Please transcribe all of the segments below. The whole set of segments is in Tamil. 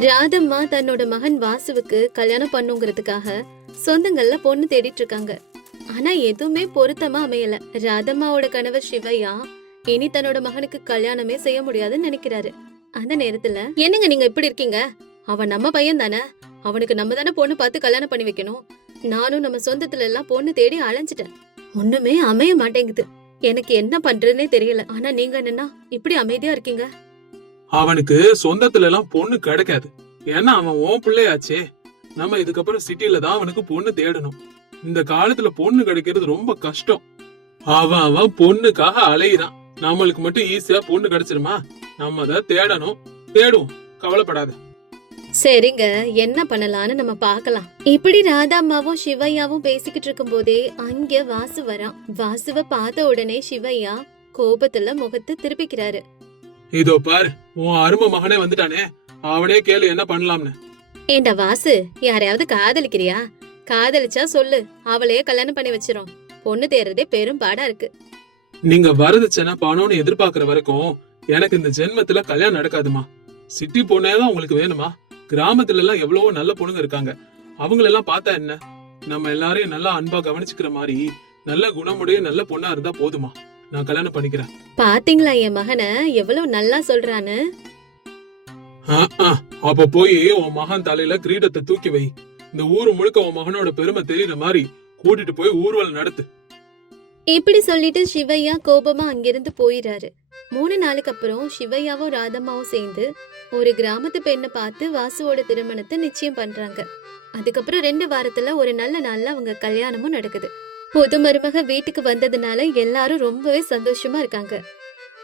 ராதம்மா தன்னோட மகன் வாசுவுக்கு கல்யாணம் பண்ணுங்கிறதுக்காக சொந்தங்கள்ல பொண்ணு தேடிட்டு இருக்காங்க ஆனா எதுவுமே பொருத்தமா அமையல. ராதம்மாவோட கணவர் சிவையா இனி தன்னோட மகனுக்கு கல்யாணமே செய்ய முடியாதுன்னு நினைக்கிறாரு. அந்த நேரத்துல என்னங்க நீங்க இப்படி இருக்கீங்க? அவன் நம்ம பையன் தானே? அவனுக்கு நம்ம தானே பொண்ணு பார்த்து கல்யாணம் பண்ணி வைக்கணும்? நானும் நம்ம சொந்தத்துல எல்லாம் பொண்ணு தேடி அலைஞ்சிட்டேன். ஒண்ணுமே அமைய மாட்டேங்குது. எனக்கு என்ன பண்றதுனே தெரியல. ஆனா நீங்க என்னன்னா இப்படி அமைதியா இருக்கீங்க? அவனுக்கு சொந்தத்துல எல்லாம் பொண்ணு கிடைக்காது. ஏன்னா அவன் உன் பிள்ளையாச்சே. நம்ம இதுக்கப்புறம் சிட்டில தான் அவனுக்கு பொண்ணு தேடணும். இந்த காலத்துல பொண்ணு கிடைக்கிறது ரொம்ப கஷ்டம். அவன் அவன் பொண்ணுக்காக அலையிறான். நம்மளுக்கு மட்டும் ஈஸியா பொண்ணு கிடைச்சிருமா? நம்ம அதை தேடணும். தேடுவோம். கவலைப்படாத. சரிங்க. என்ன பண்ணலாம்னு நம்ம பார்க்கலாம். இப்படி ராதாம்மாவும் சிவையாவும் பேசிக்கிட்டு இருக்கும் போதே அங்க வாசு வரான். வாசுவ பார்த்த உடனே சிவையா கோபத்துல முகத்தை திருப்பிக்கிறாரு. இதோ பாரு உன் அருமை மகனே வந்துட்டானே. அவனே கேளு என்ன பண்ணலாம்னு. ஏண்டா வாசு யாரையாவது காதலிக்கிறியா? காதலிச்சா சொல்லு அவளையே கல்யாணம் பண்ணி வச்சிரும். பொண்ணு தேர்றதே பெரும் பாடா இருக்கு. நீங்க வரதட்சணை பணம்னு எதிர்பார்க்கிற வரைக்கும் எனக்கு இந்த ஜென்மத்துல கல்யாணம் நடக்காதுமா. சிட்டி பொண்ணே தான் உங்களுக்கு வேணுமா? கிராமத்துல எல்லாம் எவ்வளவோ நல்ல பொண்ணுங்க இருக்காங்க. அவங்களெல்லாம் பார்த்தா என்ன? நம்ம எல்லாரையும் நல்லா அன்பா கவனிச்சுக்கிற மாதிரி நல்ல குணமுடைய நல்ல பொண்ணா இருந்தா போதுமா? நான் கல்யாணம் பண்ணிக்கிறேன். பாத்தீங்களா என் மகனை? எவ்வளவு நல்லா சொல்றான்னு. அப்ப போய் உன் மகன் தலையில கிரீடத்தை தூக்கி வை. இந்த ஊரு முழுக்க உன் மகனோட பெருமை தெரியற மாதிரி கூட்டிட்டு போய் ஊர்வலம் நடத்து. இப்படி சொல்லிட்டு சிவையா கோபமா அங்கிருந்து போயிடுறாரு மூணு நாளுக்கு அப்புறம் சிவையாவும் ராதம்மாவும் சேர்ந்து ஒரு கிராமத்து பெண்ணை பார்த்து வாசுவோட திருமணத்தை நிச்சயம் பண்றாங்க. அதுக்கப்புறம் ரெண்டு வாரத்துல ஒரு நல்ல நாள்ல அவங்க கல்யாணமும் நடக்குது. புது மருமக வீட்டுக்கு வந்ததுனால எல்லாரும் ரொம்பவே சந்தோஷமா இருக்காங்க.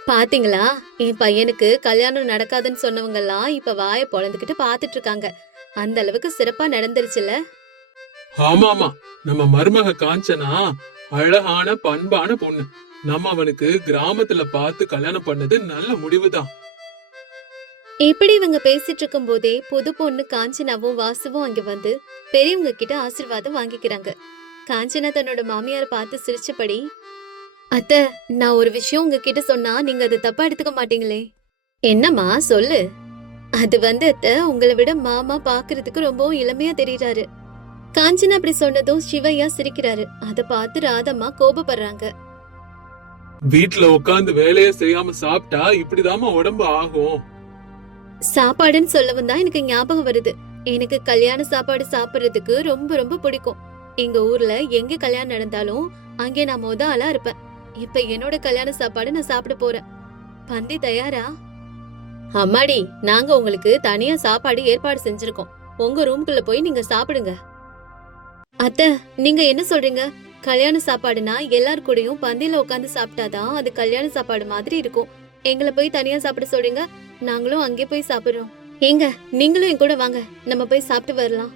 பாத்தீங்களா? என் பையனுக்கு கல்யாணம் நடக்காதுன்னு சொன்னவங்க எல்லாம் இப்ப வாயை பொழந்துக்கிட்டு பாத்துட்டு இருக்காங்க அந்த அளவுக்கு சிறப்பா நடந்துருச்சுல? ஆமா ஆமா நம்ம மருமக காஞ்சனா அழகான பண்பான பொண்ணு. நம்ம அவனுக்கு கிராமத்துல பார்த்து கல்யாணம் பண்ணது நல்ல முடிவுதான். இப்படி இவங்க பேசிட்டு இருக்கும் போதே புது பொண்ணு காஞ்சனாவும் வாசுவும் அங்க வந்து பெரியவங்க கிட்ட ஆசீர்வாதம் வாங்கிக்கிறாங்க. காஞ்சனா தன்னோட மாமியார பார்த்து சிரிச்சபடி அத்த நான் ஒரு விஷயம் உங்ககிட்ட சொன்னா நீங்க அதை தப்பா எடுத்துக்க மாட்டீங்களே. என்னம்மா? சொல்லு. அது வந்து அத்த உங்களை விட மாமா பாக்குறதுக்கு ரொம்பவும் இளமையா தெரியறாரு. காஞ்சனா அப்படி சொன்னதும் சிவையா சிரிக்கிறாரு. அத பார்த்து ராதம்மா கோபப்படுறாங்க. வீட்ல உட்கார்ந்து வேலையே செய்யாம சாப்பிட்டா இப்படிதாம்மா உடம்பு ஆகும். சாப்பாடுன்னு சொல்லவும் தான் எனக்கு ஞாபகம் வருது. எனக்கு கல்யாண சாப்பாடு சாப்பிடுறதுக்கு ரொம்ப ரொம்ப பிடிக்கும். எங்க ஊர்ல எங்க கல்யாணம் நடந்தாலும் அங்கே நான் மொத ஆளா இருப்பேன். இப்ப என்னோட கல்யாண சாப்பாடு நான் சாப்பிட போறேன். பந்தி தயாரா? அம்மாடி நாங்க உங்களுக்கு தனியா சாப்பாடு ஏற்பாடு செஞ்சிருக்கோம். உங்க ரூம்குள்ள போய் நீங்க சாப்பிடுங்க. அத்த நீங்க என்ன சொல்றீங்க? கல்யாண சாப்பாடுனா எல்லார் கூடயும் பந்தியில உட்காந்து சாப்பிட்டாதான் அது கல்யாண சாப்பாடு மாதிரி இருக்கும். எங்களை போய் தனியா சாப்பிட சொல்றீங்க? நாங்களும் அங்கே போய் சாப்பிடுறோம். ஏங்க நீங்களும் என் கூட வாங்க. நம்ம போய் சாப்பிட்டு வரலாம்.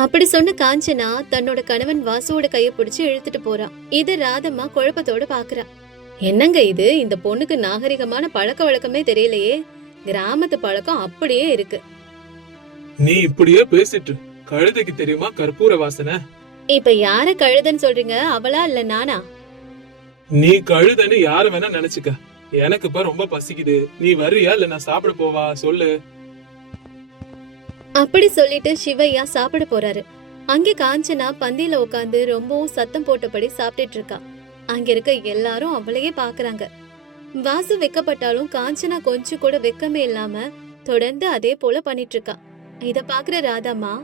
அப்படி சொன்ன காஞ்சனா தன்னோட கணவன் வாசுவோட கைய பிடிச்சு இழுத்துட்டு போறா இத ராதம்மா குழப்பத்தோட பாக்குறா. என்னங்க இது? இந்த பொண்ணுக்கு நாகரிகமான பழக்க வழக்கமே தெரியலையே. கிராமத்து பழக்கம் அப்படியே இருக்கு. நீ இப்படியே பேசிட்டு. கழுதைக்கு தெரியுமா கற்பூர வாசனை? இப்ப யார கழுதன்னு சொல்றீங்க? அவளா இல்ல நானா? நீ கழுதைன்னு யார வேணா நினைச்சுக்க. எனக்கு இப்ப ரொம்ப பசிக்குது. நீ வர்றியா? இல்ல நான் சாப்பிட போவா? சொல்லு. அப்படி சொல்லிட்டு சிவையா சாப்பிட போறாரு. அங்கே காஞ்சனா பந்தியில உட்காந்து ரொம்பவும் சத்தம் போட்டபடி சாப்பிட்டுட்டு இருக்கா. அங்க இருக்க எல்லாரும் அவளையே பாக்குறாங்க. வாசு வெக்கப்பட்டாலும் காஞ்சனா கொஞ்சம் கூட வெக்கமே இல்லாம தொடர்ந்து அதே போல பண்ணிட்டு இருக்கா. இத பாக்குற ராதாம்மா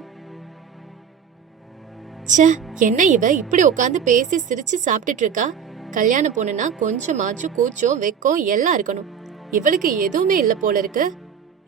ச்சே என்ன இவ இப்படி உட்காந்து பேசி சிரிச்சு சாப்பிட்டுட்டு இருக்கா? கல்யாண போனா கொஞ்சமாச்சும் கூச்சோ வெக்கோ எல்லாம் இருக்கணும். இவளுக்கு எதுவுமே இல்ல போல இருக்கு.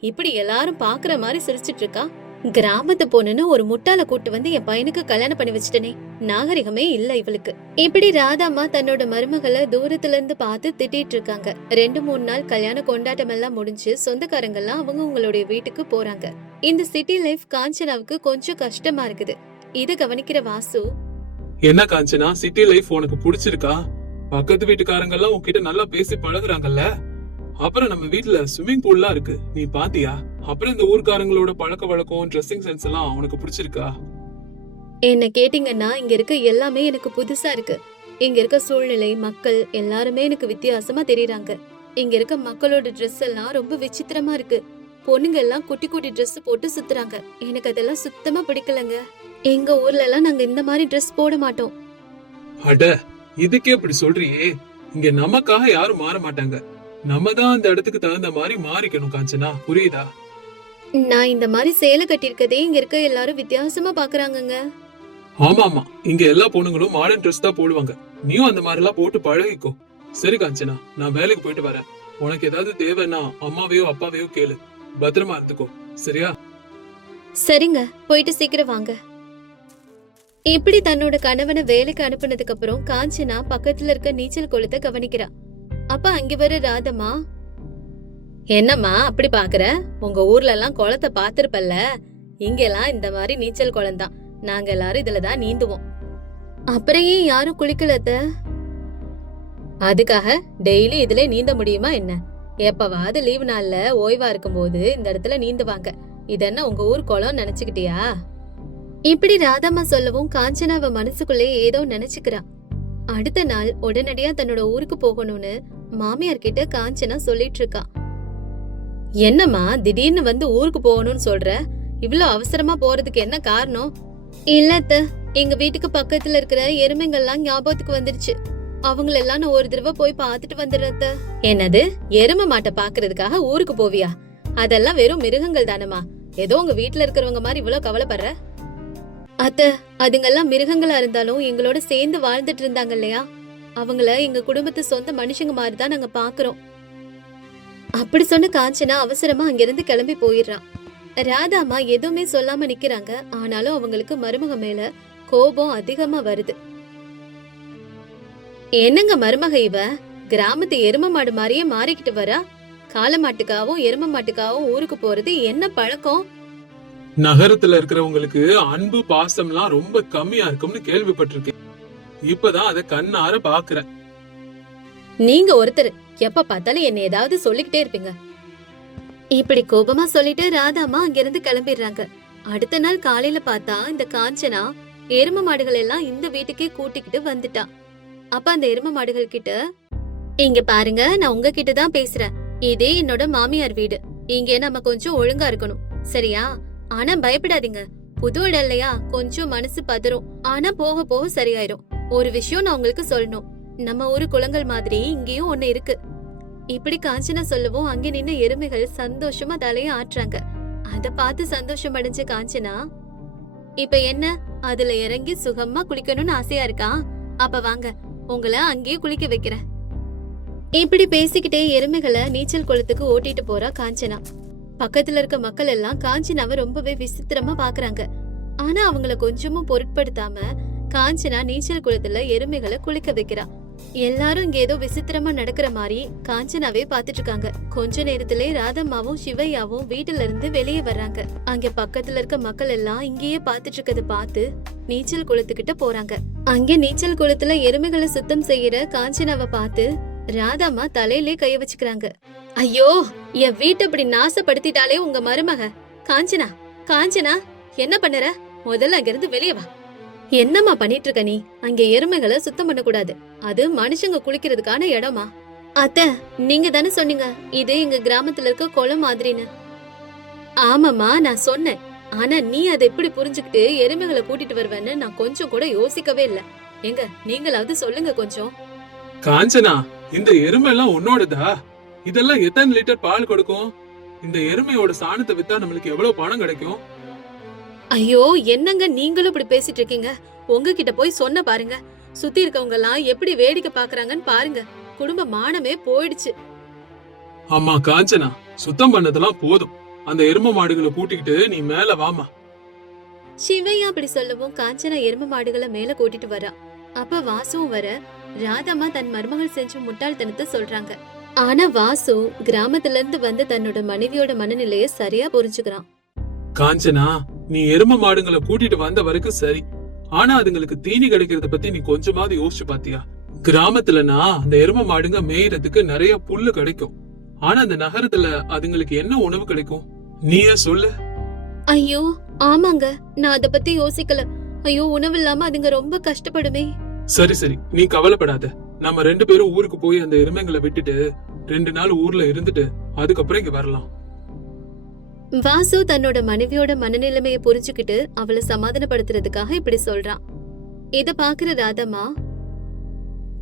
இப்படி எல்லாரும் பாக்குற மாதிரி சிரிச்சிட்டு இருக்கா? கிராமத்து பொண்ணுன்னு ஒரு முட்டாள கூட்டு வந்து என் பையனுக்கு கல்யாணம் பண்ணி வச்சிட்டனே. நாகரிகமே இல்ல இவளுக்கு. இப்படி ராதாம்மா தன்னோட மருமகளை தூரத்துல இருந்து பார்த்து திட்டிட்டு இருக்காங்க. ரெண்டு மூணு நாள் கல்யாண கொண்டாட்டம் எல்லாம் முடிஞ்சு சொந்தக்காரங்க எல்லாம் அவங்க உங்களுடைய வீட்டுக்கு போறாங்க. இந்த சிட்டி லைஃப் காஞ்சனாவுக்கு கொஞ்சம் கஷ்டமா இருக்குது. இத கவனிக்கிற வாசு என்ன காஞ்சனா சிட்டி லைஃப் உனக்கு பிடிச்சிருக்கா? பக்கத்து வீட்டுக்காரங்க எல்லாம் உன்கிட்ட நல்லா பேசி பழகுறாங்கல்ல? அப்புறம் நம்ம வீட்ல ஸ்விம்மிங் பூல்லாம் இருக்கு. நீ பாத்தியா? அப்புறம் இந்த ஊர்க்காரங்களோட பழக்க வழக்கம் ட்ரெஸ்ஸிங் சென்ஸ் எல்லாம் உனக்கு பிடிச்சிருக்கா? என்ன கேட்டீங்கன்னா இங்க இருக்க எல்லாமே எனக்கு புதுசா இருக்கு. இங்க இருக்க சூழ்நிலை மக்கள் எல்லாருமே எனக்கு வித்தியாசமா தெரியறாங்க. இங்க இருக்க மக்களோட Dress எல்லாம் ரொம்ப விசித்திரமா இருக்கு. பொண்ணுங்க எல்லாம் குட்டி குட்டி Dress போட்டு சுத்துறாங்க. எனக்கு அதெல்லாம் சுத்தமா பிடிக்கலங்க. எங்க ஊர்ல எல்லாம் நாங்க இந்த மாதிரி Dress போட மாட்டோம். அட இதுக்கே இப்படி சொல்றியே. இங்க நமக்காக யாரும் மாற மாட்டாங்க. நம்ம தான் அந்த இடத்துக்கு தகுந்த மாதிரி மாறிக்கணும் காஞ்சனா. புரியுதா? நான் இந்த மாதிரி சேலை கட்டியிருக்கதே இங்க இருக்க எல்லாரும் வித்தியாசமா பாக்குறாங்கங்க. ஆமா ஆமா இங்க எல்லா பொண்ணுங்களும் மாடர்ன் ட்ரெஸ் தான் போடுவாங்க. நீயும் அந்த மாதிரி எல்லாம் போட்டு பழகிக்கோ. சரி காஞ்சனா நான் வேலைக்கு போயிட்டு வரேன். உனக்கு ஏதாவது தேவைன்னா அம்மாவையோ அப்பாவையோ கேளு. பத்திரமா இருந்துக்கோ. சரியா? சரிங்க. போயிட்டு சீக்கிரம் வாங்க. இப்படி தன்னோட கணவனை வேலைக்கு அனுப்புனதுக்கு அப்புறம் காஞ்சனா பக்கத்துல இருக்க நீச்சல் குளத்தை கவனிக்கிறா. அப்ப அங்க வர ராதம்மா? என்னம்மா அப்படி பாக்குற? உங்க ஊர்ல எல்லாம் குளத்தை பாத்திருப்பல்ல? இங்கெல்லாம் இந்த மாதிரி நீச்சல் குளம் தான். நாங்க எல்லாரும் இதுலதான் நீந்துவோம். அப்புறம் ஏன் யாரும் குளிக்கலத்த அதுக்காக டெய்லி இதுல நீந்த முடியுமா என்ன? எப்பவாவது லீவு நாள்ல ஓய்வா இருக்கும்போது இந்த இடத்துல நீந்துவாங்க. இது என்ன உங்க ஊர் குளம் நினைச்சுக்கிட்டியா? இப்படி ராதம்மா சொல்லவும் காஞ்சனா மனசுக்குள்ளே ஏதோ நினைச்சுக்கிறா. அடுத்த நாள் உடனடியா தன்னோட ஊருக்கு போகணும்னு மாமியார் கிட்ட காஞ்சனா சொல்லிட்டு இருக்கா என்னம்மா திடீர்னு வந்து ஊருக்கு போகணும்னு சொல்ற? இவ்ளோ அவசரமா போறதுக்கு என்ன காரணம்? இல்லத்த எங்க வீட்டுக்கு பக்கத்துல இருக்கிற எருமைங்கள்லாம் ஞாபகத்துக்கு வந்துருச்சு. அவங்களெல்லாம் நான் ஒரு தடவை போய் பார்த்துட்டு வந்துடுறத என்னது? எருமை மாட்டை பாக்குறதுக்காக ஊருக்கு போவியா? அதெல்லாம் வெறும் மிருகங்கள் தானம்மா. ஏதோ உங்க வீட்டுல இருக்கிறவங்க மாதிரி இவ்வளவு கவலைப்படுற? அத்த அதுங்கெல்லாம் மிருகங்களா இருந்தாலும் எங்களோட சேர்ந்து வாழ்ந்துட்டு இருந்தாங்க இல்லையா? அவங்கள எங்க குடும்பத்து சொந்த மனுஷங்க மாதிரி தான் நாங்க பாக்குறோம். அப்படி சொன்ன காஞ்சனா அவசரமா அங்கிருந்து கிளம்பி போயிடுறான். ராதாமா எதுவுமே சொல்லாம நிக்கிறாங்க. ஆனாலும் அவங்களுக்கு மருமக மேல கோபம் அதிகமா வருது. என்னங்க மருமக இவ? கிராமத்து எரும மாடு மாதிரியே மாறிக்கிட்டு வரா? காலமாட்டுக்காவும் எரும மாட்டுக்காவும் ஊருக்கு போறது என்ன பழக்கம்? நகரத்துல இருக்கிறவங்களுக்கு அன்பு பாசம்லாம் ரொம்ப கம்மியா இருக்கும்னு கேள்விப்பட்டிருக்கேன். இப்பதான் அதை கண்ணார பாக்குற நீங்க ஒருத்தர் எப்ப பார்த்தாலும் என்ன ஏதாவது சொல்லிக்கிட்டே இருப்பீங்க. இப்படி கோபமா சொல்லிட்டு ராதாமா அங்கிருந்து கிளம்பிடுறாங்க. அடுத்த நாள் காலையில பார்த்தா இந்த காஞ்சனா எரும மாடுகள் எல்லாம் இந்த வீட்டுக்கே கூட்டிக்கிட்டு வந்துட்டா. அப்ப அந்த எரும மாடுகள் கிட்ட இங்க பாருங்க நான் உங்ககிட்ட தான் பேசுறேன். இதே என்னோட மாமியார் வீடு. இங்க நம்ம கொஞ்சம் ஒழுங்கா இருக்கணும். சரியா? ஆனா பயப்படாதீங்க. புது இடம் இல்லையா? கொஞ்சம் மனசு பதறும். ஆனா போக போக சரியாயிரும். ஒரு விஷயம் நான் உங்களுக்கு சொல்லணும். நம்ம ஊரு குளங்கள் மாதிரி இங்கேயும் ஒண்ணு இருக்கு. இப்படி காஞ்சனா சொல்லவும் அங்க நின்ன எருமைகள் சந்தோஷமா தலைய ஆட்டுறாங்க. அத பார்த்து சந்தோஷம் அடைஞ்ச காஞ்சனா இப்ப என்ன? அதுல இறங்கி சுகமா குளிக்கணும்னு ஆசையா இருக்கா? அப்ப வாங்க உங்களை அங்கேயே குளிக்க வைக்கிறேன். இப்படி பேசிக்கிட்டே எருமைகளை நீச்சல் குளத்துக்கு ஓட்டிட்டு போறா காஞ்சனா. பக்கத்துல இருக்க மக்கள் எல்லாம் காஞ்சனாவை ரொம்பவே விசித்திரமா பாக்குறாங்க. ஆனா அவங்கள கொஞ்சமும் பொருட்படுத்தாம காஞ்சனா நீச்சல் குளத்துல எருமைகளை குளிக்க வைக்கிறா எல்லாரும் இங்க ஏதோ விசித்திரமா நடக்கிற மாதிரி காஞ்சனாவே பாத்துட்டு இருக்காங்க கொஞ்ச நேரத்திலே ராதம்மாவும் சிவையாவும் வீட்டுல இருந்து வெளியே வர்றாங்க. அங்க பக்கத்துல இருக்க மக்கள் எல்லாம் இங்கேயே பாத்துட்டு இருக்கத பார்த்து நீச்சல் குளத்துக்கிட்ட போறாங்க. அங்க நீச்சல் குளத்துல எருமைகளை சுத்தம் செய்யற காஞ்சனாவை பார்த்து ராதாம்மா தலையிலே கைய வச்சுக்கிறாங்க. ஐயோ என் வீட்டை அப்படி நாசப்படுத்திட்டாலே உங்க மருமக. காஞ்சனா காஞ்சனா என்ன பண்ணுற? முதல்ல அங்கிருந்து வெளியே வா. என்னம்மா பண்ணிட்டு இருக்க நீ? அங்க எருமைகளை சுத்தம் பண்ண கூடாது அது மனுஷங்க குளிக்கிறதுக்கான இடமா? அத்த நீங்க தானே சொன்னீங்க இது எங்க கிராமத்துல இருக்க குளம் மாதிரின்னு. ஆமாமா நான் சொன்னேன். ஆனா நீ அதை எப்படி புரிஞ்சுக்கிட்டு எருமைகளை கூட்டிட்டு வருவேன்னு நான் கொஞ்சம் கூட யோசிக்கவே இல்ல. எங்க நீங்களாவது சொல்லுங்க கொஞ்சம். காஞ்சனா இந்த எருமை எல்லாம் உன்னோடதா? இதெல்லாம் எத்தனை லிட்டர் பால் கொடுக்கும்? இந்த எருமையோட சாணத்தை வித்தா நம்மளுக்கு எவ்வளவு பணம் கிடைக்கும்? ஐயோ என்னங்க நீங்களும் இப்படி பேசிட்டு இருக்கீங்க? உங்ககிட்ட போய் சொன்ன பாருங்க. சுத்தி இருக்கவங்க எல்லாம் எப்படி வேடிக்கை பாக்குறாங்கன்னு பாருங்க. குடும்ப மானமே போயிடுச்சு. அம்மா காஞ்சனா. சுத்தம் பண்ணதெல்லாம் போதும். அந்த எரும மாடுகளை கூட்டிக்கிட்டு நீ மேல வாமா சிவையா அப்படி சொல்லவும் காஞ்சனா எரும மாடுகளை மேல கூட்டிட்டு வரா. அப்ப வாசுவும் வர ராதம்மா தன் மருமகள் செஞ்ச முட்டாள்தனத்தை சொல்றாங்க. ஆனா வாசு கிராமத்துல இருந்து வந்து தன்னோட மனைவியோட மனநிலைய சரியா புரிஞ்சுக்கிறான். காஞ்சனா நீ எரும மாடுங்களை கூட்டிட்டு வந்த வரைக்கும் சரி. ஆனா அதுங்களுக்கு தீனி கிடைக்கிறத பத்தி நீ கொஞ்சமாவது யோசிச்சு பாத்தியா? கிராமத்துலனா அந்த எரும மாடுங்க மேயறதுக்கு நிறைய புல்லு கிடைக்கும். ஆனா அந்த நகரத்துல அதுங்களுக்கு என்ன உணவு கிடைக்கும்? நீயே சொல்லு. ஐயோ ஆமாங்க. நான் அத பத்தி யோசிக்கல. ஐயோ உணவு இல்லாம அதுங்க ரொம்ப கஷ்டப்படுமே. சரி சரி. நீ கவலைப்படாத. நம்ம ரெண்டு பேரும் ஊருக்கு போய் அந்த எருமைங்களை விட்டுட்டு ரெண்டு நாள் ஊர்ல இருந்துட்டு அதுக்கப்புறம் இங்க வரலாம். வாசு தன்னோட மனைவியோட மனநிலைமைய புரிஞ்சுக்கிட்டு அவளை சமாதானப்படுத்துறதுக்காக இப்படி சொல்றான். இத பாக்குற ராதம்மா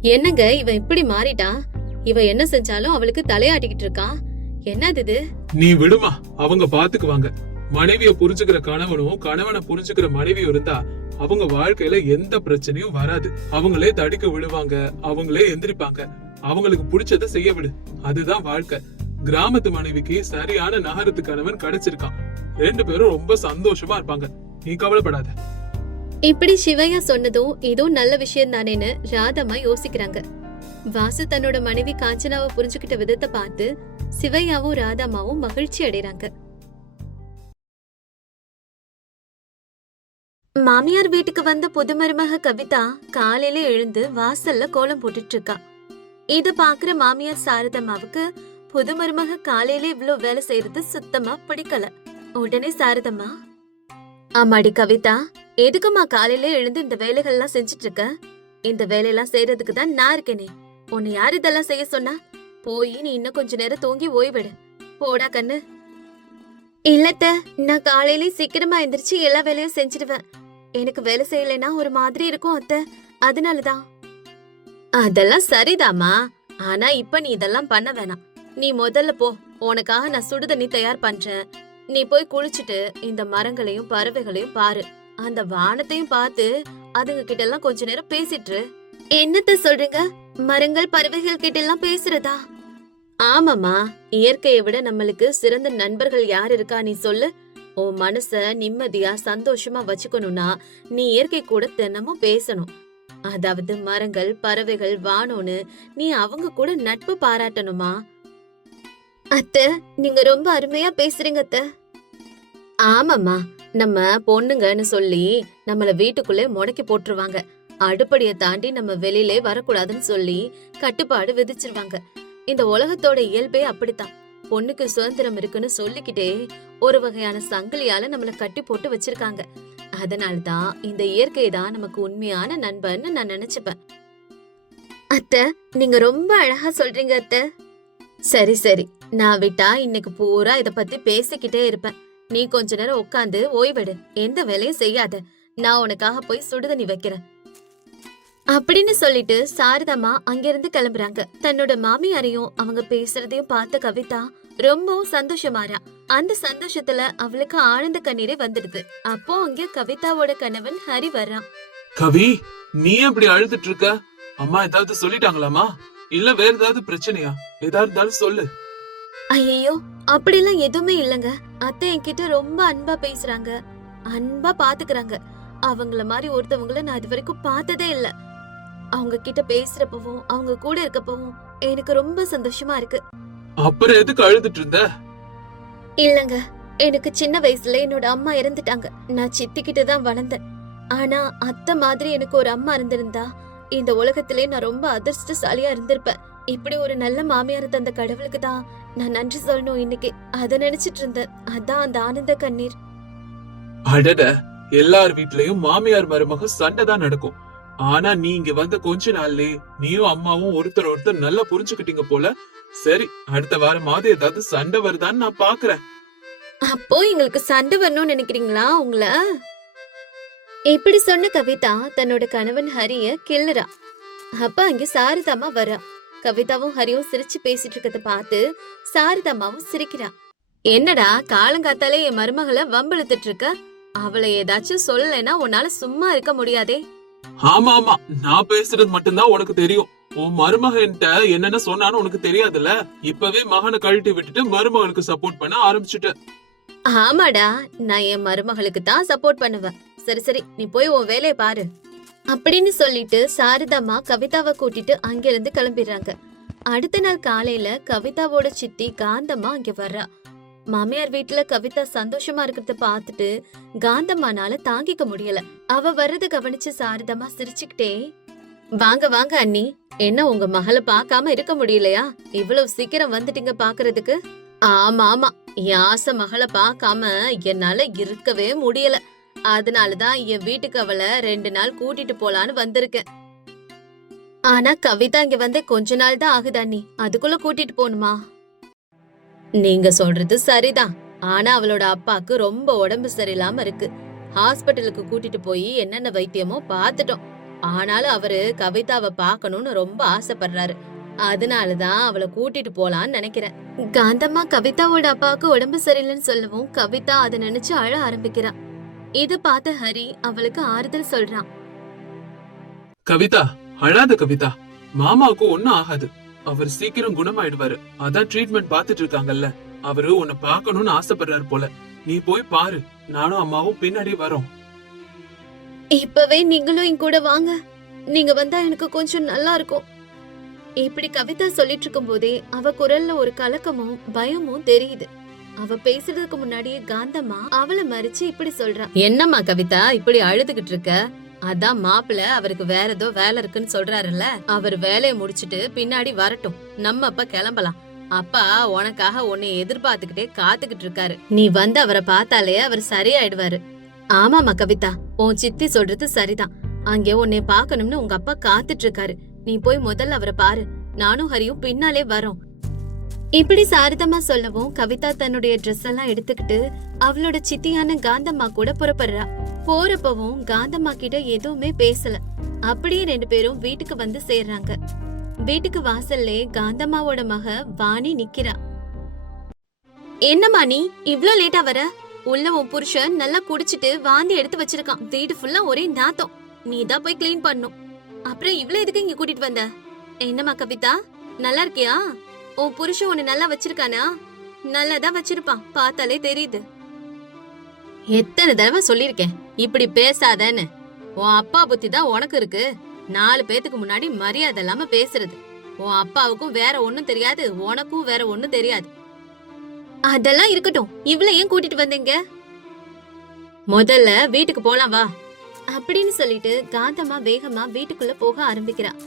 என்னங்க இவன் இப்படி மாறிட்டான் இவ என்ன செஞ்சாலும் அவளுக்கு தலையாட்டிக்கிட்டு இருக்கா? என்னது இது? நீ விடுமா அவங்க பாத்துக்குவாங்க. மனைவிய புரிஞ்சுக்கிற கணவனும் கணவனை புரிஞ்சுக்கிற மனைவியும் இருந்தா அவங்க வாழ்க்கையில எந்த பிரச்சனையும் வராது. அவங்களே தடுக்க விழுவாங்க அவங்களே எந்திரிப்பாங்க. அவங்களுக்கு பிடிச்சத செய்ய விடு. அதுதான் வாழ்க்கை. கிராமத்து மனைவிக்கு சரியான நகரத்து கணவன் கிடைச்சிருக்கான். ரெண்டு பேரும் ரொம்ப சந்தோஷமா இருப்பாங்க. நீ கவலைப்படாத. இப்படி சிவையா சொன்னதும் ஏதோ நல்ல விஷயம் தானேன்னு ராதம்மா யோசிக்கிறாங்க. வாசு தன்னோட மனைவி காஞ்சனாவை புரிஞ்சுக்கிட்ட விதத்தை பார்த்து சிவையாவும் ராதாமாவும் மகிழ்ச்சி அடைறாங்க. மாமியார் வீட்டுக்கு வந்த புது மருமக கவிதா காலையில எழுந்து வாசல்ல கோலம் போட்டுட்டு இருக்கா. இத பாக்குற மாமியார் சாரதம்மாவுக்கு புது மருமக காலையில இவ்ளோ வேலை செய்யறது சுத்தமா பிடிக்கல. உடனே சாரதம்மா ஆமாடி கவிதா எதுக்குமா காலையில எழுந்து இந்த வேலைகள்லாம் செஞ்சுட்டு இருக்க இந்த வேலையெல்லாம் செய்யறதுக்கு தான் நான் இருக்கேனே. உன்னை யார் இதெல்லாம் செய்ய சொன்னா? போய் நீ இன்னும் கொஞ்ச நேரம் தூங்கி ஓய்விடு. போடா கண்ணு. இல்லத்த நான் காலையில சீக்கிரமா எந்திரிச்சு எல்லா வேலையும் செஞ்சிடுவேன். எனக்கு வேலை செய்யலைன்னா ஒரு மாதிரி இருக்கும் அத்த. அதனாலதான். அதெல்லாம் சரிதாம்மா. ஆனா இப்ப நீ இதெல்லாம் பண்ண வேணாம். நீ முதல்ல போ. உனக்காக நான் சுடுதண்ணி தயார் பண்றேன். நீ போய் குளிச்சுட்டு இந்த மரங்களையும் பறவைகளையும் பாரு. அந்த வானத்தையும் பார்த்து அதுங்க கிட்ட எல்லாம் கொஞ்ச நேரம் பேசிட்டு என்னத்த சொல்றீங்க? மரங்கள் பறவைகள் கிட்ட எல்லாம் பேசுறதா? ஆமாமா இயற்கையை விட நம்மளுக்கு சிறந்த நண்பர்கள் யார் இருக்கா நீ சொல்லு. உன் மனச நிம்மதியா சந்தோஷமா வச்சுக்கணும்னா நீ இயற்கை கூட தினமும் பேசணும். அதாவது மரங்கள் பறவைகள் வானோன்னு நீ அவங்க கூட நட்பு பாராட்டணுமா? அத்த நீங்க ரொம்ப அருமையா பேசுறீங்க அத்த. ஆமாம்மா நம்ம பொண்ணுங்கன்னு சொல்லி நம்மள வீட்டுக்குள்ளே முடக்கி போட்டுருவாங்க. அடுப்படிய தாண்டி நம்ம வெளியிலே வரக்கூடாதுன்னு சொல்லி கட்டுப்பாடு விதிச்சிருவாங்க. இந்த உலகத்தோட இயல்பே அப்படித்தான். பொண்ணுக்கு சுதந்திரம் இருக்குன்னு சொல்லிக்கிட்டே ஒரு வகையான சங்கிலியால நம்மள கட்டி போட்டு வச்சிருக்காங்க. அதனால்தான் இந்த இயற்கை தான் நமக்கு உண்மையான நண்பன்னு நான் நினைச்சுப்பேன். அத்த நீங்க ரொம்ப அழகா சொல்றீங்க அத்த. சரி சரி. நான் விட்டா இன்னைக்கு பூரா இத பத்தி பேசிக்கிட்டே இருப்பேன். நீ கொஞ்ச நேரம் உட்காந்து ஓய்வெடு. எந்த வேலையும் செய்யாத. நான் உனக்காக போய் சுடுதண்ணி வைக்கிறேன். அப்படின்னு சொல்லிட்டு சாரதாமா அங்கிருந்து கிளம்புறாங்க. தன்னோட மாமியாரையும் அவங்க பேசுறதையும் பார்த்த கவிதா ரொம்பவும் சந்தோஷமாறா. அந்த சந்தோஷத்துல அவளுக்கு ஆனந்த கண்ணீரே வந்துடுது. அப்போ அங்க கவிதாவோட கணவன் ஹரி வர்றான். கவி நீ அப்படி அழுதுட்டு இருக்க? அம்மா ஏதாவது சொல்லிட்டாங்களாமா இல்ல வேற ஏதாவது பிரச்சனையா? ஏதா இருந்தாலும் சொல்லு. ஐயோ அப்படிலாம் எதுவுமே இல்லங்க. அத்தை என்கிட்ட ரொம்ப அன்பா பேசுறாங்க. அன்பா பாத்துக்கறாங்க. அவங்கள மாதிரி ஒருத்தவங்கள நான் இது வரைக்கும் பார்த்ததே இல்ல. அவங்க கிட்ட பேசுறப்பவும் அவங்க கூட இருக்கப்பவும் எனக்கு ரொம்ப சந்தோஷமா இருக்கு. அப்புறம் எதுக்கு அழுதுட்டு இருந்த? இல்லங்க. எனக்கு சின்ன வயசுல என்னோட அம்மா இறந்துட்டாங்க. நான் சித்திக்கிட்ட தான் வளர்ந்தேன். ஆனா அத்தை மாதிரி எனக்கு ஒரு அம்மா இருந்திருந்தா இந்த உலகத்திலே நான் ரொம்ப அதிர்ஷ்டசாலியா இருந்திருப்பேன். இப்படி ஒரு நல்ல மாமியார் தந்த கடவுளுக்கு தான் நான் நன்றி சொல்லணும் இன்னைக்கு. அத நினைச்சிட்டு இருந்தேன். அதான் அந்த ஆனந்த கண்ணீர். அடட எல்லார் வீட்லயும் மாமியார் மருமக சண்டை தான் நடக்கும். ஆனா நீ இங்க வந்த கொஞ்ச நாள்லே நீயும் அம்மாவும் ஒருத்தர் ஒருத்தர் நல்லா புரிஞ்சுக்கிட்டீங்க போல. சரி அடுத்த வாரமாவது ஏதாவது சண்டை வருதான்னு நான் பாக்குறேன். அப்போ எங்களுக்கு சண்டை வரணும்னு நினைக்கிறீங்களா உங்கள? இப்படி சொன்ன கவிதா தன்னோட கணவன் ஹரிய கிள்ளுறா அப்ப அங்க சாரதாமா வரா. கவிதாவும் ஹரியும் சிரிச்சு பேசிட்டு இருக்கத பார்த்து சாரதாமாவும் சிரிக்கிறா. என்னடா காலங்காத்தாலே என் மருமகளை வம்பிழுத்துட்டு இருக்க அவளை ஏதாச்சும் சொல்லலைன்னா உன்னால சும்மா இருக்க முடியாதே. ஆமா ஆமா. நான் பேசுறது மட்டும்தான் உனக்கு தெரியும். உன் மருமகன்ட்ட என்னென்ன சொன்னான்னு உனக்கு தெரியாதுல்ல? இப்பவே மகனை கழட்டி விட்டுட்டு மருமகனுக்கு சப்போர்ட் பண்ண ஆரம்பிச்சுட்ட. ஆமாடா. நான் என் மருமகளுக்கு தான் சப்போர்ட் பண்ணுவேன். சரி சரி. நீ போய் உன் வேலையை பாரு. அப்படின்னு சொல்லிட்டு சாரதாம்மா கவிதாவை கூட்டிட்டு அங்கிருந்து கிளம்பிடுறாங்க. அடுத்த நாள் காலையில கவிதாவோட சித்தி காந்தம்மா அங்க வர்றா. மாமியார் வீட்டுல கவிதா சந்தோஷமா இருக்கிறத பார்த்துட்டு காந்தம்மானால தாங்கிக்க முடியல. அவ வர்றத கவனிச்சு சாரதாம்மா சிரிச்சுக்கிட்டே வாங்க வாங்க அண்ணி. என்ன உங்க மகளை பார்க்காம இருக்க முடியலையா? இவ்வளவு சீக்கிரம் வந்துட்டீங்க பாக்குறதுக்கு ஆமா ஆமா. என் ஆசை மகளை பார்க்காம என்னால இருக்கவே முடியல. அதனாலதான் என் வீட்டுக்கு அவளை ரெண்டு நாள் கூட்டிட்டு போலான்னு வந்திருக்கேன். ஆனா கவிதா இங்க வந்து கொஞ்ச நாள் தான் ஆகுதா நீ அதுக்குள்ள கூட்டிட்டு போகணுமா? நீங்க சொல்றது சரிதான். ஆனா அவளோட அப்பாக்கு ரொம்ப உடம்பு சரியில்லாம இருக்கு. ஹாஸ்பிட்டலுக்கு கூட்டிட்டு போய் என்னென்ன வைத்தியமோ பார்த்துட்டோம். ஆனாலும் அவரு கவிதாவை பார்க்கணும்னு ரொம்ப ஆசைப்படுறாரு. அதனாலதான் அவளை கூட்டிட்டு போலான்னு நினைக்கிறேன். காந்தம்மா கவிதாவோட அப்பாவுக்கு உடம்பு சரியில்லைன்னு சொல்லவும் கவிதா அதை நினைச்சு அழ ஆரம்பிக்கிறான் இது பார்த்த ஹரி அவளுக்கு ஆறுதல் சொல்றான். கவிதா அழாத கவிதா. மாமாவுக்கு ஒண்ணும் ஆகாது. அவர் சீக்கிரம் குணமாயிடுவாரு. அதான் ட்ரீட்மெண்ட் பாத்துட்டு இருக்காங்கல்ல. அவரு உன்னை பார்க்கணும்னு ஆசைப்படுறாரு போல. நீ போய் பாரு. நானும் அம்மாவும் பின்னாடி வரோம். இப்பவே நீங்களும் என் கூட வாங்க. நீங்க வந்தா எனக்கு கொஞ்சம் நல்லா இருக்கும். இப்படி கவிதா சொல்லிட்டு இருக்கும் போதே அவ குரல்ல ஒரு கலக்கமும் பயமும் தெரியுது. அவ பேசுறதுக்கு முன்னாடியே காந்தம்மா அவளை மறிச்சு இப்படி சொல்றா. என்னம்மா கவிதா இப்படி அழுதுகிட்டு இருக்க? அதான் மாப்பிள்ள அவருக்கு வேற ஏதோ வேலை இருக்குன்னு சொல்றாருல்ல? அவர் வேலையை முடிச்சிட்டு பின்னாடி வரட்டும். நம்ம அப்ப கிளம்பலாம். அப்பா உனக்காக உன்னை எதிர்பார்த்துக்கிட்டே காத்துக்கிட்டு இருக்காரு. நீ வந்து அவரை பார்த்தாலே அவர் சரியாயிடுவாரு. ஆமாமா கவிதா உன் சித்தி சொல்றது சரிதான். அங்கே உன்னை பார்க்கணும்னு உங்க அப்பா காத்துட்டு இருக்காரு. நீ போய் முதல்ல அவரை பாரு. நானும் ஹரியும் பின்னாலே வரோம். இப்படி சாரதமா சொல்லவும் கவிதா தன்னுடைய ட்ரெஸ் எல்லாம் எடுத்துக்கிட்டு அவளோட சித்தியான காந்தம்மா கூட புறப்படுறா. போறப்பவும் காந்தம்மா கிட்ட எதுவுமே பேசல. அப்படியே ரெண்டு பேரும் வீட்டுக்கு வந்து சேர்றாங்க. வீட்டுக்கு வாசல்லே காந்தம்மாவோட மக வாணி நிக்கிறா. என்னம்மா நீ? இவ்ளோ லேட்டா வர? உள்ள உன் புருஷன் நல்லா குடிச்சிட்டு வாந்தி எடுத்து வச்சிருக்கான். வீடு ஃபுல்லா ஒரே நாத்தம். நீ தான் போய் க்ளீன் பண்ணும். அப்புறம் இவ்ளோ எதுக்கு இங்க கூட்டிட்டு வந்த? என்னம்மா கவிதா? நல்லா இருக்கியா? உன் புருஷன் உன்னை நல்லா வச்சிருக்கானா? நல்லா தான் வச்சிருப்பான். பார்த்தாலே தெரியுது. எத்தனை தடவை சொல்லிருக்கேன் இப்படி பேசாதன்னு. உன் அப்பா புத்தி தான் உனக்கு இருக்கு. நாலு பேத்துக்கு முன்னாடி மரியாதை இல்லாம பேசுறது. உன் அப்பாவுக்கும் வேற ஒண்ணும் தெரியாது. உனக்கும் வேற ஒண்ணும் தெரியாது. அதெல்லாம் இருக்கட்டும். இவ்வளோ ஏன் கூட்டிட்டு வந்தீங்க? முதல்ல வீட்டுக்கு போலாம் வா. அப்படின்னு சொல்லிட்டு காந்தமா வேகமா வீட்டுக்குள்ள போக ஆரம்பிக்கிறான்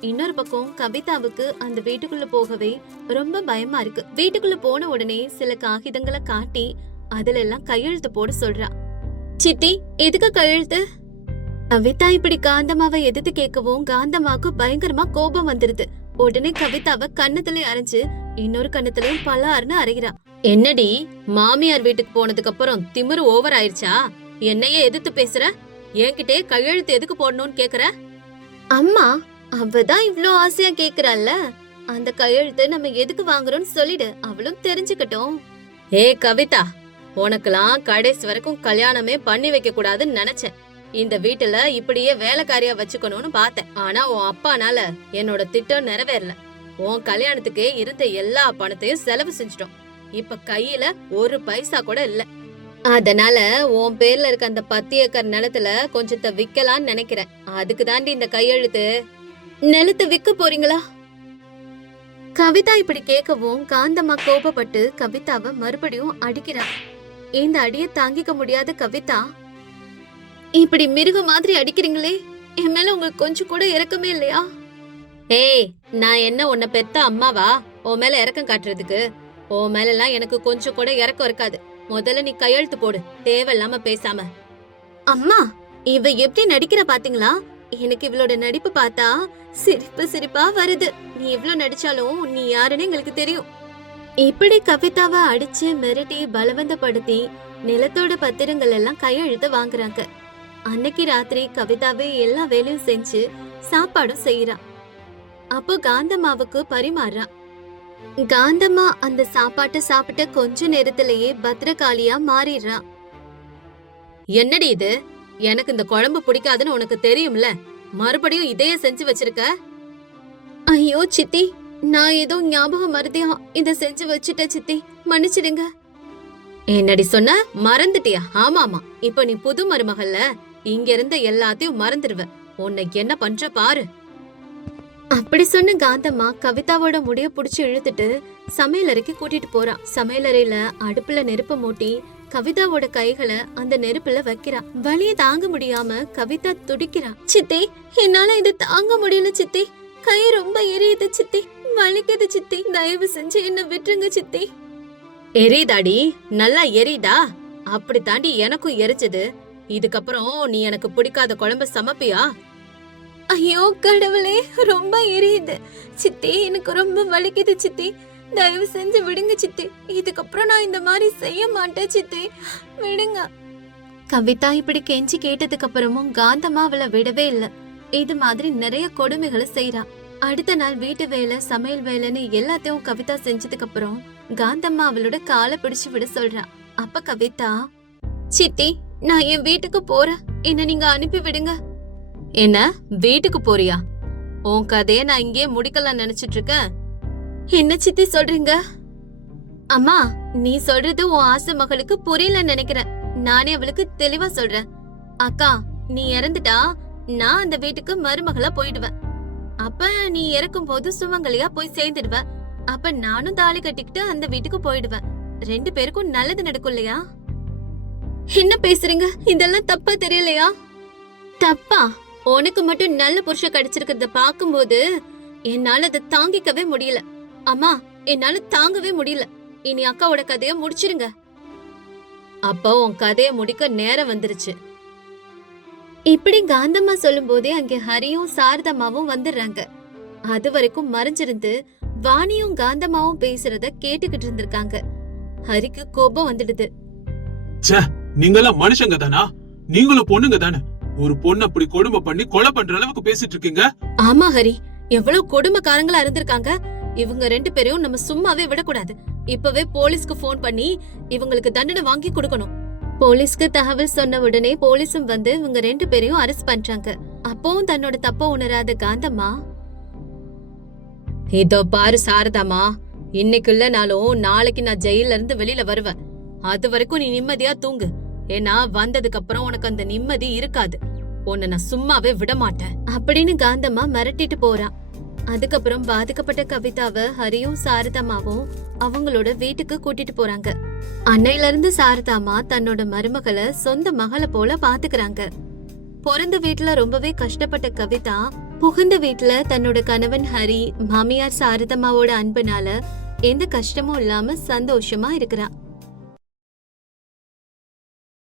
இன்னொரு பக்கம் கவிதாவுக்கு அந்த வீட்டுக்குள்ள போகவே ரொம்ப பயமா இருக்கு. வீட்டுக்குள்ள போன உடனே சில காகிதங்களை காட்டி அதுல எல்லாம் கையெழுத்து போட சொல்றா. சித்தி எதுக்கு கையெழுத்து? கவிதா இப்படி காந்தமாவை எதிர்த்து கேட்கவும் காந்தமாவுக்கு பயங்கரமா கோபம் வந்துருது. உடனே கவிதாவை கண்ணத்துல அரைஞ்சு இன்னொரு கண்ணத்துலயும் பலாருன்னு அரைகிறா. என்னடி மாமியார் வீட்டுக்கு போனதுக்கு அப்புறம் திமிரு ஓவர் ஆயிருச்சா? என்னையே எதிர்த்து பேசுற? என்கிட்டே கையெழுத்து எதுக்கு போடணும்னு கேக்குற? அம்மா அவதான் இவ்ளோ ஆசையா கேக்குறாள்ல அந்த கையெழுத்து நம்ம எதுக்கு வாங்குறோம்னு சொல்லிடு. அவளும் தெரிஞ்சுக்கட்டும். ஏ கவிதா. உனக்கெல்லாம் கடைசி வரைக்கும் கல்யாணமே பண்ணி வைக்க கூடாதுன்னு நினைச்சேன். இந்த வீட்டுல இப்படியே வேலைக்காரியா வச்சுக்கணும்னு பார்த்தேன். ஆனா உன் அப்பானால என்னோட திட்டம் நிறைவேறல. உன் கல்யாணத்துக்கு இருந்த எல்லா பணத்தையும் செலவு செஞ்சிட்டோம். இப்ப கையில ஒரு பைசா கூட இல்ல. அதனால உன் பேர்ல இருக்க அந்த பத்து ஏக்கர் நிலத்துல கொஞ்சத்தை விக்கலாம்னு நினைக்கிறேன். அதுக்கு தாண்டி இந்த கையெழுத்து. நிலத்தை விக்க போறீங்களா? கவிதா இப்படி கேட்கவும் காந்தம்மா கோபப்பட்டு கவிதாவை மறுபடியும் அடிக்கிறா. இந்த அடிய தாங்கிக்க முடியாத கவிதா இப்படி மிருக மாதிரி அடிக்கிறீங்களே என் மேல உங்களுக்கு கொஞ்சம் கூட இறக்கமே இல்லையா? ஏய் நான் என்ன உன்னை பெத்த அம்மாவா? உன் மேல இறக்கம் காட்டுறதுக்கு. உன் மேல எல்லாம் எனக்கு கொஞ்சம் கூட இறக்கம் இருக்காது. முதல்ல நீ கையெழுத்து போடு. தேவையில்லாம பேசாம. அம்மா இவ எப்படி நடிக்கிற பாத்தீங்களா? எனக்கு இவளோட நடிப்பு பார்த்தா சிரிப்பு சிரிப்பா வருது. நீ எவ்வளவு நடிச்சாலும் நீ யாருன்னு எங்களுக்கு தெரியும். இப்படி கவிதாவை அடிச்சு மிரட்டி பலவந்தப்படுத்தி நிலத்தோட பத்திரங்கள் எல்லாம் கையெழுத்து வாங்குறாங்க. அன்னைக்கு ராத்திரி கவிதாவே எல்லா வேலையும் செஞ்சு சாப்பாடும் செய்யறா அப்போ காந்தம்மாவுக்கு பரிமாறுறா காந்தம்மா அந்த சாப்பாட்டை சாப்பிட்ட கொஞ்ச நேரத்திலேயே பத்ரகாளியா மாறிடுறா. என்னடி இது? எனக்கு இந்த குழம்பு பிடிக்காதுன்னு உனக்கு தெரியும்ல. மறுபடியும் இதையே செஞ்சு வச்சிருக்க? ஐயோ சித்தி. நான் ஏதோ ஞாபகம் மருதியா இத செஞ்சு வச்சுட்ட சித்தி. மன்னிச்சிடுங்க. என்னடி சொன்ன? மறந்துட்டியா? ஆமா ஆமா இப்ப நீ புது மருமகள்ல இங்க இருந்த எல்லாத்தையும் மறந்துடுவ உன்னை என்ன பண்ற பாரு. அப்படி சொன்ன காந்தம்மா கவிதாவோட முடிய புடிச்சு இழுத்துட்டு சமையலறைக்கு கூட்டிட்டு போறா. சமையலறையில அடுப்புல நெருப்ப மூட்டி கவிதாவோட கைகளை அந்த நெருப்புல வைக்கிறா. வலிய தாங்க முடியாம கவிதா துடிக்கிறா. சித்தி என்னால இது தாங்க முடியல சித்தி. கை ரொம்ப எரியுது சித்தி. வலிக்குது சித்தி. தயவு செஞ்சு என்ன விட்டுருங்க சித்தி. எரியுதாடி? நல்லா எரியுதா? அப்படி தாண்டி எனக்கும் எரிச்சது இதுக்கப்புறம் நீ எனக்கு பிடிக்காத குழம்பு சமைப்பியா? ஐயோ கடவுளே ரொம்ப எரியுது. சித்தி எனக்கு ரொம்ப வலிக்குது சித்தி. தயவு செஞ்சு விடுங்க சித்தி. இதுக்கப்புறம் நான் இந்த மாதிரி செய்ய மாட்டேன் சித்தி. விடுங்க. கவிதா இப்படி கெஞ்சி கேட்டதுக்கு அப்புறமும் காந்தம்மா அவளை விடவே இல்லை. இது மாதிரி நிறைய கொடுமைகளை செய்றா. அடுத்த நாள் வீட்டு வேலை சமையல் வேலைன்னு எல்லாத்தையும் கவிதா செஞ்சதுக்கு அப்புறம் காந்தம்மா அவளோட காலை பிடிச்சு விட சொல்றா. அப்ப கவிதா சித்தி நான் என் வீட்டுக்கு போறேன். என்ன நீங்க அனுப்பி விடுங்க. என்ன வீட்டுக்கு போறியா? உன் கதையை நான் இங்கேயே முடிக்கலாம் நினைச்சிட்டு இருக்கேன் என்ன சித்தி சொல்றீங்க? அம்மா நீ சொல்றது உன் ஆசை மகளுக்கு புரியல நினைக்கிறேன். நானே அவளுக்கு தெளிவா சொல்றேன். அக்கா நீ இறந்துட்டா நான் அந்த வீட்டுக்கு மருமகளா போயிடுவேன். அப்ப நீ இறக்கும் போது சுமங்கலியா போய் சேர்ந்துடுவேன். அப்ப நானும் தாலி கட்டிக்கிட்டு அந்த வீட்டுக்கு போயிடுவேன். ரெண்டு பேருக்கும் நல்லது நடக்கும் இல்லையா? என்ன பேசுறீங்க? இதெல்லாம் தப்பா தெரியலையா? தப்பா? உனக்கு மட்டும் நல்ல புருஷன் கிடைச்சிருக்கிறத பாக்கும்போது என்னால அதை தாங்கிக்கவே முடியல. அம்மா என்னால தாங்கவே முடியல. இனி அக்காவோட கதைய முடிச்சிருங்க. அப்போ உன் கதைய முடிக்க நேரம் வந்துருச்சு. இப்படி காந்தம்மா சொல்லும் போதே அங்க ஹரியும் சாரதம்மாவும் வந்துடுறாங்க. அது வரைக்கும் மறைஞ்சிருந்து வாணியும் காந்தம்மாவும் பேசுறத கேட்டுக்கிட்டு இருந்திருக்காங்க. ஹரிக்கு கோபம் வந்துடுது. நீங்களும் மனுஷங்க தானா? நீங்களும் பொண்ணுங்க தானே? ஒரு பொண்ணு அப்படி கொடுமை பண்ணி கொலை பண்ற அளவுக்கு பேசிட்டு இருக்கீங்க? ஆமா ஹரி. எவ்வளவு கொடுமைக்காரங்களா இருந்திருக்காங்க. இவங்க ரெண்டு பேரையும் நம்ம சும்மாவே விடக்கூடாது. இப்பவே போலீஸ்க்கு போன் பண்ணி இவங்களுக்கு தண்டனை வாங்கி கொடுக்கணும். போலீஸ்க்கு தகவல் சொன்ன உடனே போலீஸும் வந்து இவங்க ரெண்டு பேரையும் அரெஸ்ட் பண்றாங்க. அப்பவும் தன்னோட தப்ப உணராத காந்தம்மா. இதோ பாரு சாரதாமா இன்னைக்கு இல்லனாலும் நாளைக்கு நான் ஜெயில இருந்து வெளியில வருவேன். அது வரைக்கும் நீ நிம்மதியா தூங்கு. ஏன்னா வந்ததுக்கு அப்புறம் உனக்கு அந்த நிம்மதி இருக்காது. உன்னை நான் சும்மாவே விட மாட்டேன் அப்படின்னு காந்தம்மா மிரட்டிட்டு போறா. அதுக்கப்புறம் பாதிக்கப்பட்ட கவிதாவை ஹரியும் சாரதாமாவும் அவங்களோட வீட்டுக்கு கூட்டிட்டு போறாங்க. அன்னையில இருந்து சாரதாமா தன்னோட மருமகளை சொந்த மகளை போல பாத்துக்கிறாங்க. பிறந்த வீட்டுல ரொம்பவே கஷ்டப்பட்ட கவிதா புகுந்த வீட்டுல தன்னோட கணவன் ஹரி மாமியார் சாரதம்மாவோட அன்பனால எந்த கஷ்டமும் இல்லாம சந்தோஷமா இருக்கிறா.